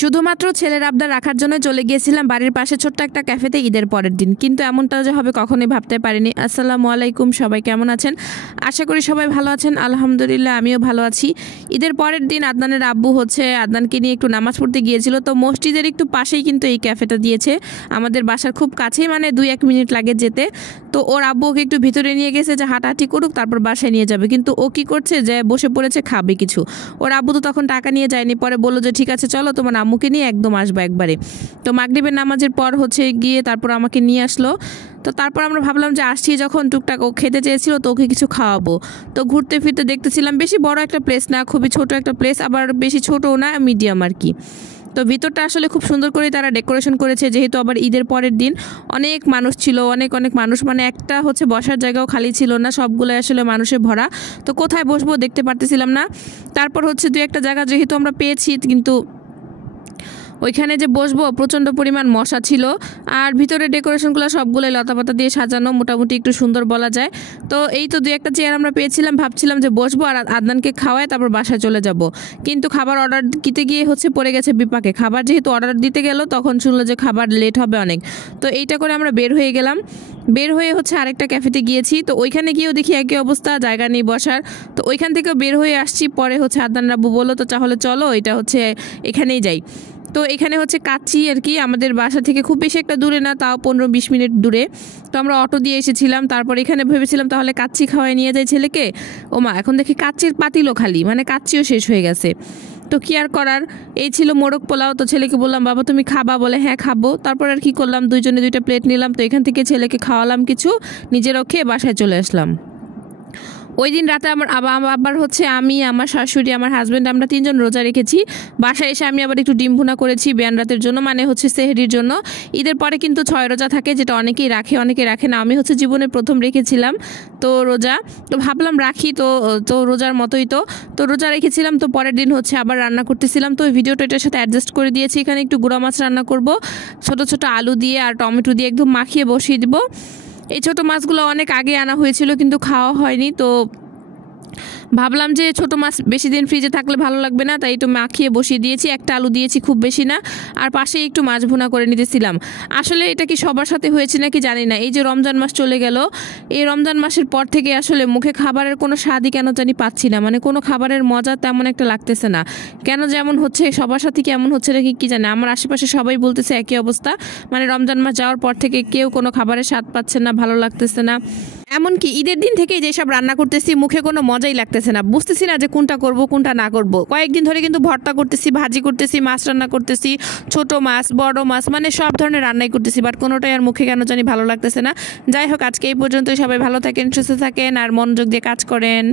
শুধুমাত্র ছেলের আবদার রাখার জন্য চলে গিয়েছিলাম বাড়ির পাশে ছোট্ট একটা ক্যাফেতে ঈদের পরের দিন, কিন্তু এমনটা যে হবে কখনোই ভাবতে পারিনি। আসসালামু আলাইকুম, সবাই কেমন আছেন? আশা করি সবাই ভালো আছেন। আলহামদুলিল্লাহ, আমিও ভালো আছি। ঈদের পরের দিন আদনানের আব্বু আদনানকে নিয়ে একটু নামাজ পড়তে গিয়েছিল, তো মসজিদের একটু পাশেই কিন্তু এই ক্যাফেটা দিয়েছে, আমাদের বাসার খুব কাছেই, মানে 2-1 মিনিট লাগে যেতে। তো ওর আব্বু ওকে একটু ভিতরে নিয়ে গেছে যে হাঁটাহাঁটি করুক, তারপর বাসায় নিয়ে যাবে, কিন্তু ও কি করছে যে বসে পড়েছে খাবে কিছু। ওর আব্বু তো তখন টাকা নিয়ে যায়নি, পরে বললো যে ঠিক আছে চলো, তোমার আম্মুকে নিয়ে একদম আসবো একবারে। তো মাগরিবের নামাজের পর গিয়ে তারপর আমাকে নিয়ে আসলো। তো তারপর আমরা ভাবলাম যে আসছি যখন, টুকটাক ও খেতে চেয়েছিল তো ওকে কিছু খাওয়াবো। তো ঘুরতে ফিরতে দেখতেছিলাম বেশি বড় একটা প্লেস না, খুবই ছোট একটা প্লেস, আবার বেশি ছোটও না, মিডিয়াম আর কি। তো ভিতরটা আসলে খুব সুন্দর করে তারা ডেকোরেশন করেছে, যেহেতু আবার ঈদের পরের দিন অনেক মানুষ ছিল, অনেক মানুষ, মানে একটা বসার জায়গাও খালি ছিল না, সবগুলো আসলে মানুষে ভরা। তো কোথায় বসবো দেখতে পারতেছিলাম না। তারপর 2-একটা জায়গা যেহেতু আমরা পেয়েছি, কিন্তু ওইখানে যে বসবো প্রচণ্ড পরিমাণ মশা ছিল। আর ভিতরে ডেকোরেশনগুলো সবগুলোই লতাপাতা দিয়ে সাজানো, মোটামুটি একটু সুন্দর বলা যায়। তো এই তো 2-একটা চেয়ার আমরা পেয়েছিলাম, ভাবছিলাম যে বসবো আর আদনানকে খাওয়ায় তারপর বাসায় চলে যাব। কিন্তু খাবার অর্ডার দিতে গিয়ে পড়ে গেছে বিপাকে। খাবার যেহেতু অর্ডার দিতে গেল, তখন শুনলো যে খাবার লেট হবে অনেক। তো এইটা করে আমরা বের হয়ে গেলাম। বের হয়ে আরেকটা ক্যাফেতে গিয়েছি, তো ওইখানে গিয়েও দেখি একই অবস্থা, জায়গা নেই বসার। তো ওইখান থেকেও বের হয়ে আসছি, পরে আদনান আব্বু বললো তো তাহলে চলো এটা এখানেই যাই। তো এখানে কাচ্চি আর কি, আমাদের বাসা থেকে খুব বেশি একটা দূরে না, তাও 15-20 মিনিট দূরে। তো আমরা অটো দিয়ে এসেছিলাম, তারপর এখানে ভেবেছিলাম তাহলে কাচ্চি খাওয়াই নিয়ে যাই ছেলেকে। ওমা, এখন দেখি কাচ্চির পাতিলও খালি, মানে কাচ্চিও শেষ হয়ে গেছে। তো কি আর করার, এই ছিল মোরগ পোলাও। তো ছেলেকে বললাম বাবা তুমি খাবা, বলে হ্যাঁ খাবো। তারপর আর কি করলাম, দুইজনে 2টা প্লেট নিলাম। তো এখান থেকে ছেলেকে খাওয়ালাম কিছু, নিজেরও খেয়ে বাসায় চলে আসলাম। ওই দিন রাতে আবার আমি, আমার শাশুড়ি, আমার হাজব্যান্ড, আমরা 3জন রোজা রেখেছি। বাসায় এসে আমি আবার একটু ডিম ভুনা করেছি বিয়ান রাতের জন্য, মানে সেহরির জন্য। ঈদের পরে কিন্তু 6 রোজা থাকে, যেটা অনেকেই রাখে অনেকে রাখে না। আমি জীবনে প্রথম রেখেছিলাম তো রোজা, তো ভাবলাম রাখি, তো রোজার মতোই তো রোজা রেখেছিলাম। তো পরের দিন আবার রান্না করতেছিলাম। তো ওই ভিডিওটা এটার সাথে অ্যাডজাস্ট করে দিয়েছি। এখানে একটু গুঁড়া মাছ রান্না করব, ছোট ছোট আলু দিয়ে আর টমেটো দিয়ে একদম মাখিয়ে বসিয়ে দিব। এই ছোট মাছগুলো অনেক আগে আনা হয়েছিল, কিন্তু খাওয়া হয়নি। তো ভাবলাম যে ছোট মাছ বেশি দিন ফ্রিজে থাকলে ভালো লাগবে না, তাই একটু মাখিয়ে বসিয়ে দিয়েছি। একটা আলু দিয়েছি, খুব বেশি না। আর পাশে একটু মাছ ভুনা করে নিতেছিলাম। আসলে এটা কি সবার সাথে হয়েছে নাকি জানি না, এই যে রমজান মাস চলে গেল, এই রমজান মাসের পর থেকে আসলে মুখে খাবারের কোনো স্বাদই কেন জানি পাচ্ছি না, মানে কোনো খাবারের মজা তেমন একটা লাগতেছে না। কেন যেমন সবার সাথে কেমন হচ্ছে নাকি কি জানে, আমার আশেপাশে সবাই বলতেছে একই অবস্থা, মানে রমজান মাস যাওয়ার পর থেকে কেউ কোনো খাবারের স্বাদ পাচ্ছে না, ভালো লাগতেছে না। এমনকি ঈদের দিন থেকেই যেসব রান্না করতেছি মুখে কোনো মজাই লাগতেছে না, বুঝতেছি না যে কোনটা করব কোনটা না করব। কয়েকদিন ধরে কিন্তু ভর্তা করতেছি, ভাজি করতেছি, মাছ রান্না করতেছি, ছোট মাছ বড় মাছ, মানে সব ধরনের রান্নাই করতেছি, বাট কোনোটাই আর মুখে কেন জানি ভালো লাগতেছে না। যাই হোক, আজকে এই পর্যন্তই। সবাই ভালো থাকেন, সুস্থ থাকেন আর মনোযোগ দিয়ে কাজ করেন।